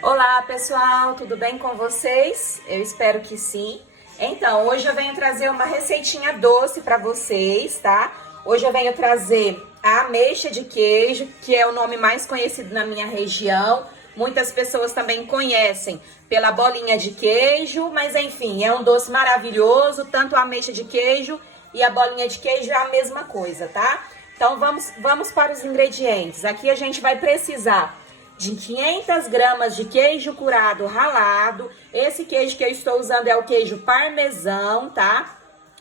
Olá pessoal, tudo bem com vocês? Eu espero que sim. Então, hoje eu venho trazer uma receitinha doce para vocês, tá? Hoje eu venho trazer a ameixa de queijo, que é o nome mais conhecido na minha região. Muitas pessoas também conhecem pela bolinha de queijo, mas enfim, é um doce maravilhoso, tanto a ameixa de queijo e a bolinha de queijo é a mesma coisa, tá? Então vamos para os ingredientes. Aqui a gente vai precisar de 500 gramas de queijo curado ralado. Esse queijo que eu estou usando é o queijo parmesão, tá?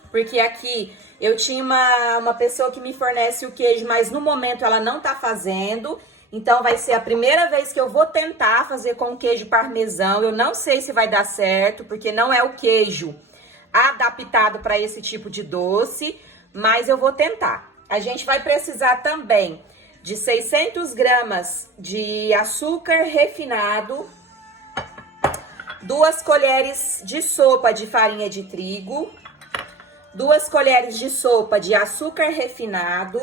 Porque aqui eu tinha uma pessoa que me fornece o queijo, mas no momento ela não tá fazendo. Então vai ser a primeira vez que eu vou tentar fazer com queijo parmesão. Eu não sei se vai dar certo, porque não é o queijo adaptado para esse tipo de doce, mas eu vou tentar. A gente vai precisar também de 600 gramas de açúcar refinado, 2 colheres de sopa de farinha de trigo, 2 colheres de sopa de açúcar refinado,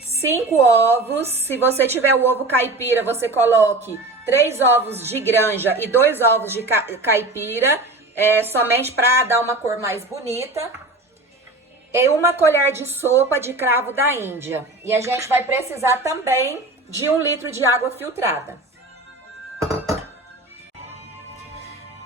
5 ovos. Se você tiver o ovo caipira, você coloque 3 ovos de granja e 2 ovos de caipira, somente para dar uma cor mais bonita. E 1 colher de sopa de cravo da Índia. E a gente vai precisar também de 1 litro de água filtrada.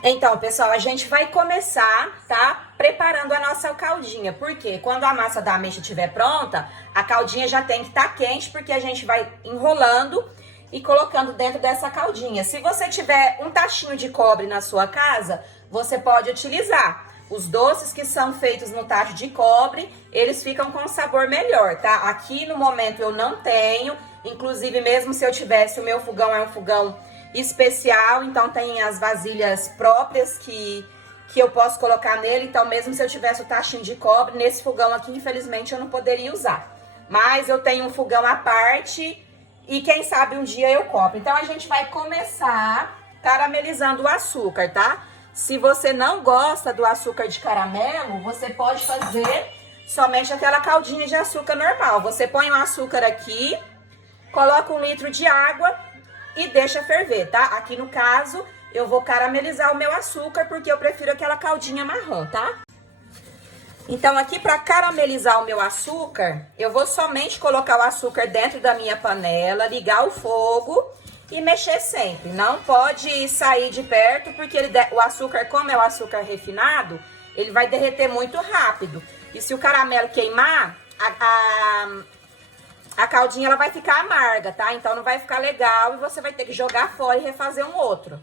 Então, pessoal, a gente vai começar, tá? Preparando a nossa caldinha. Porque quando a massa da ameixa estiver pronta, a caldinha já tem que estar quente, porque a gente vai enrolando e colocando dentro dessa caldinha. Se você tiver um tachinho de cobre na sua casa, você pode utilizar. Os doces que são feitos no tacho de cobre, eles ficam com um sabor melhor, tá? Aqui no momento eu não tenho, inclusive mesmo se eu tivesse, o meu fogão é um fogão especial, então tem as vasilhas próprias que eu posso colocar nele. Então mesmo se eu tivesse o tachinho de cobre, nesse fogão aqui, infelizmente, eu não poderia usar. Mas eu tenho um fogão à parte e quem sabe um dia eu compro. Então a gente vai começar caramelizando o açúcar, tá? Se você não gosta do açúcar de caramelo, você pode fazer somente aquela caldinha de açúcar normal. Você põe o açúcar aqui, coloca 1 litro de água e deixa ferver, tá? Aqui no caso, eu vou caramelizar o meu açúcar porque eu prefiro aquela caldinha marrom, tá? Então aqui para caramelizar o meu açúcar, eu vou somente colocar o açúcar dentro da minha panela, ligar o fogo e mexer sempre. Não pode sair de perto, porque o açúcar, como é o açúcar refinado, ele vai derreter muito rápido. E se o caramelo queimar, a caldinha ela vai ficar amarga, tá? Então não vai ficar legal e você vai ter que jogar fora e refazer uma outra.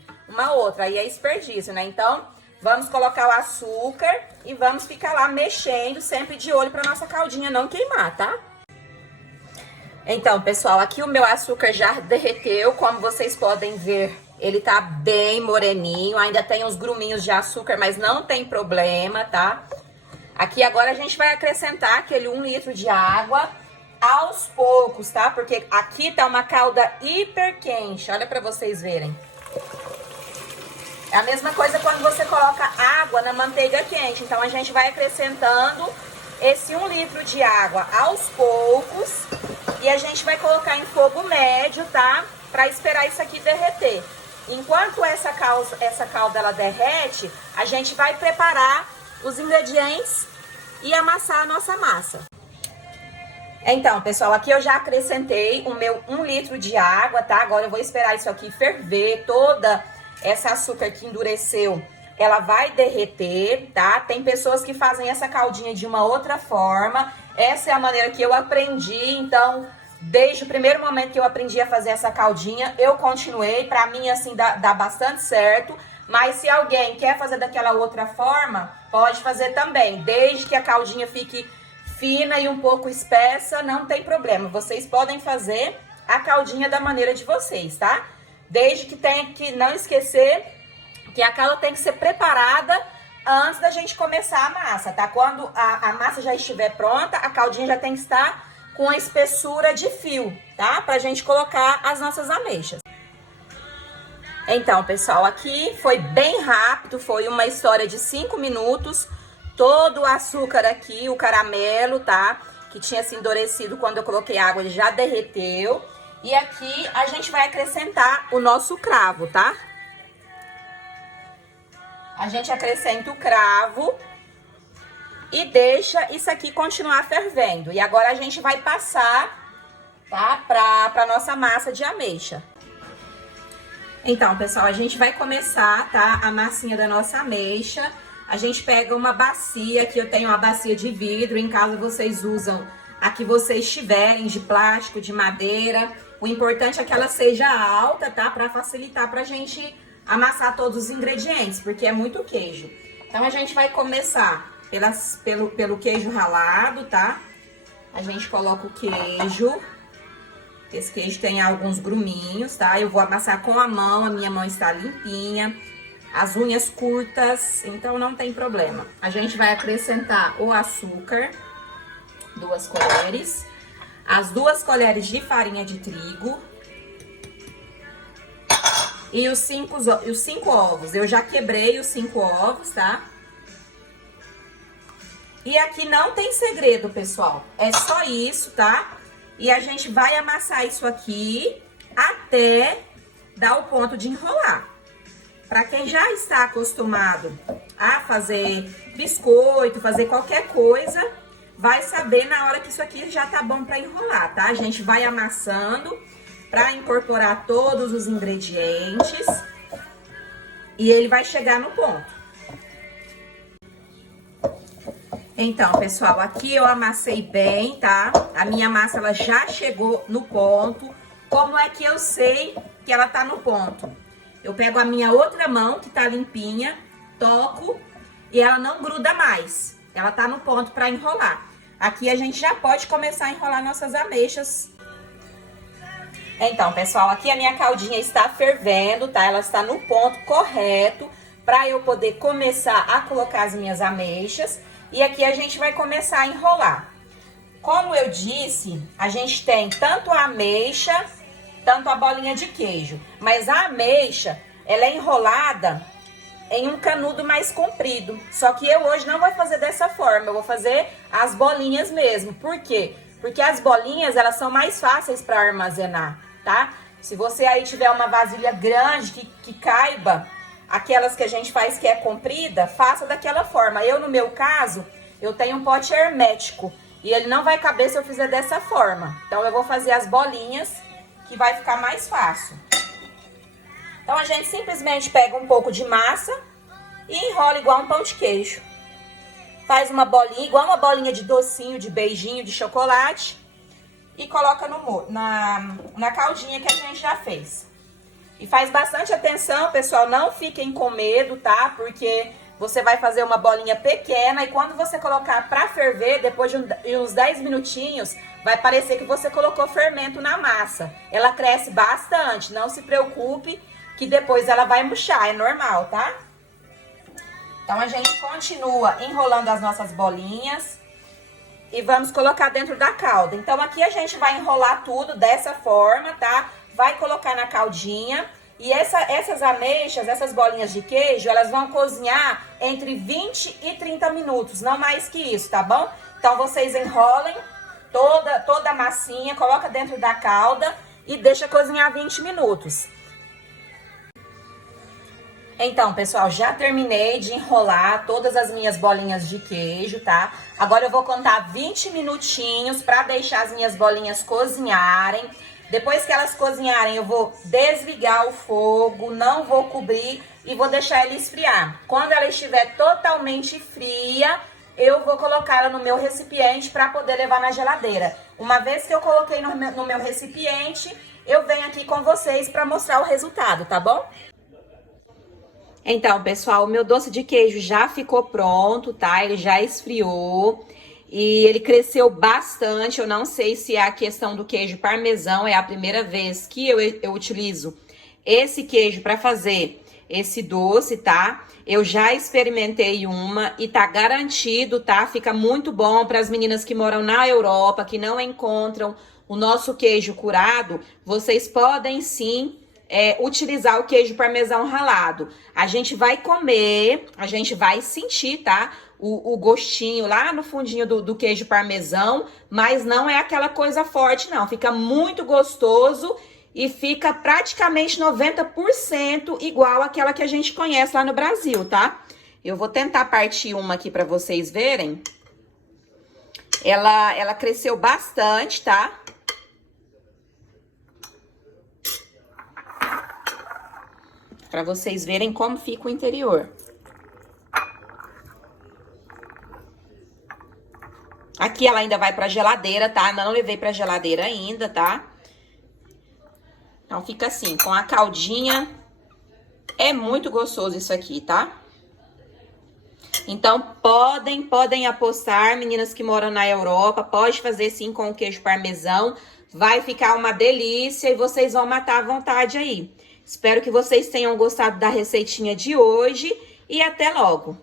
Aí é desperdício, né? Então vamos colocar o açúcar e vamos ficar lá mexendo, sempre de olho para nossa caldinha não queimar, tá? Então, pessoal, aqui o meu açúcar já derreteu, como vocês podem ver, ele tá bem moreninho, ainda tem uns gruminhos de açúcar, mas não tem problema, tá? Aqui agora a gente vai acrescentar aquele 1 litro de água aos poucos, tá? Porque aqui tá uma calda hiper quente, olha pra vocês verem. É a mesma coisa quando você coloca água na manteiga quente, então a gente vai acrescentando esse 1 litro de água aos poucos. E a gente vai colocar em fogo médio, tá? Pra esperar isso aqui derreter. Enquanto essa calda ela derrete, a gente vai preparar os ingredientes e amassar a nossa massa. Então, pessoal, aqui eu já acrescentei o meu 1 litro de água, tá? Agora eu vou esperar isso aqui ferver. Toda essa açúcar que endureceu, ela vai derreter, tá? Tem pessoas que fazem essa caldinha de uma outra forma. Essa é a maneira que eu aprendi, então, desde o primeiro momento que eu aprendi a fazer essa caldinha, eu continuei. Pra mim, assim, dá bastante certo. Mas se alguém quer fazer daquela outra forma, pode fazer também. Desde que a caldinha fique fina e um pouco espessa, não tem problema. Vocês podem fazer a caldinha da maneira de vocês, tá? Desde que tenha que não esquecer que a calda tem que ser preparada antes da gente começar a massa, tá? Quando a massa já estiver pronta, a caldinha já tem que estar com a espessura de fio, tá? Pra gente colocar as nossas ameixas. Então, pessoal, aqui foi bem rápido, foi uma história de 5 minutos. Todo o açúcar aqui, o caramelo, tá? Que tinha se endurecido quando eu coloquei água, ele já derreteu. E aqui a gente vai acrescentar o nosso cravo, tá? A gente acrescenta o cravo e deixa isso aqui continuar fervendo. E agora a gente vai passar, tá? Pra nossa massa de ameixa. Então, pessoal, a gente vai começar, tá? A massinha da nossa ameixa. A gente pega uma bacia, aqui eu tenho uma bacia de vidro, em caso vocês usam a que vocês tiverem, de plástico, de madeira. O importante é que ela seja alta, tá? Pra facilitar pra gente amassar todos os ingredientes, porque é muito queijo. Então, a gente vai começar pelo queijo ralado, tá? A gente coloca o queijo. Esse queijo tem alguns gruminhos, tá? Eu vou amassar com a mão, a minha mão está limpinha. As unhas curtas, então não tem problema. A gente vai acrescentar o açúcar, 2 colheres. As 2 colheres de farinha de trigo. E os 5 ovos. Eu já quebrei os 5 ovos, tá? E aqui não tem segredo, pessoal. É só isso, tá? E a gente vai amassar isso aqui até dar o ponto de enrolar. Para quem já está acostumado a fazer biscoito, fazer qualquer coisa, vai saber na hora que isso aqui já tá bom para enrolar, tá? A gente vai amassando para incorporar todos os ingredientes e ele vai chegar no ponto. Então, pessoal, aqui eu amassei bem, tá? A minha massa, ela já chegou no ponto. Como é que eu sei que ela tá no ponto? Eu pego a minha outra mão, que tá limpinha, toco e ela não gruda mais. Ela tá no ponto para enrolar. Aqui a gente já pode começar a enrolar nossas ameixas. Então, pessoal, aqui a minha caldinha está fervendo, tá? Ela está no ponto correto para eu poder começar a colocar as minhas ameixas. E aqui a gente vai começar a enrolar. Como eu disse, a gente tem tanto a ameixa, tanto a bolinha de queijo. Mas a ameixa, ela é enrolada em um canudo mais comprido. Só que eu hoje não vou fazer dessa forma, eu vou fazer as bolinhas mesmo. Por quê? Porque as bolinhas, elas são mais fáceis para armazenar, tá? Se você aí tiver uma vasilha grande que caiba aquelas que a gente faz que é comprida, faça daquela forma. Eu, no meu caso, eu tenho um pote hermético e ele não vai caber se eu fizer dessa forma. Então, eu vou fazer as bolinhas, que vai ficar mais fácil. Então, a gente simplesmente pega um pouco de massa e enrola igual um pão de queijo. Faz uma bolinha, igual uma bolinha de docinho, de beijinho, de chocolate. E coloca na caldinha que a gente já fez. E faz bastante atenção, pessoal, não fiquem com medo, tá? Porque você vai fazer uma bolinha pequena e quando você colocar pra ferver, depois de uns 10 minutinhos, vai parecer que você colocou fermento na massa. Ela cresce bastante, não se preocupe que depois ela vai murchar, é normal, tá? Então, a gente continua enrolando as nossas bolinhas e vamos colocar dentro da calda. Então, aqui a gente vai enrolar tudo dessa forma, tá? Vai colocar na caldinha e essas ameixas, essas bolinhas de queijo, elas vão cozinhar entre 20 e 30 minutos, não mais que isso, tá bom? Então, vocês enrolem toda a massinha, coloca dentro da calda e deixa cozinhar 20 minutos. Então, pessoal, já terminei de enrolar todas as minhas bolinhas de queijo, tá? Agora eu vou contar 20 minutinhos para deixar as minhas bolinhas cozinharem. Depois que elas cozinharem, eu vou desligar o fogo, não vou cobrir e vou deixar ela esfriar. Quando ela estiver totalmente fria, eu vou colocá-la no meu recipiente para poder levar na geladeira. Uma vez que eu coloquei no meu recipiente, eu venho aqui com vocês para mostrar o resultado, tá bom? Então, pessoal, o meu doce de queijo já ficou pronto, tá? Ele já esfriou. E ele cresceu bastante, eu não sei se é a questão do queijo parmesão, é a primeira vez que eu utilizo esse queijo para fazer esse doce, tá? Eu já experimentei uma e tá garantido, tá? Fica muito bom para as meninas que moram na Europa, que não encontram o nosso queijo curado, vocês podem sim utilizar o queijo parmesão ralado. A gente vai comer, a gente vai sentir, tá? o gostinho lá no fundinho do queijo parmesão, mas não é aquela coisa forte, não. Fica muito gostoso e fica praticamente 90% igual àquela que a gente conhece lá no Brasil, tá? Eu vou tentar partir uma aqui pra vocês verem. Ela cresceu bastante, tá? Pra vocês verem como fica o interior. Aqui ela ainda vai pra geladeira, tá? Não levei pra geladeira ainda, tá? Então fica assim, com a caldinha. É muito gostoso isso aqui, tá? Então podem apostar, meninas que moram na Europa, pode fazer sim com o queijo parmesão. Vai ficar uma delícia e vocês vão matar à vontade aí. Espero que vocês tenham gostado da receitinha de hoje e até logo!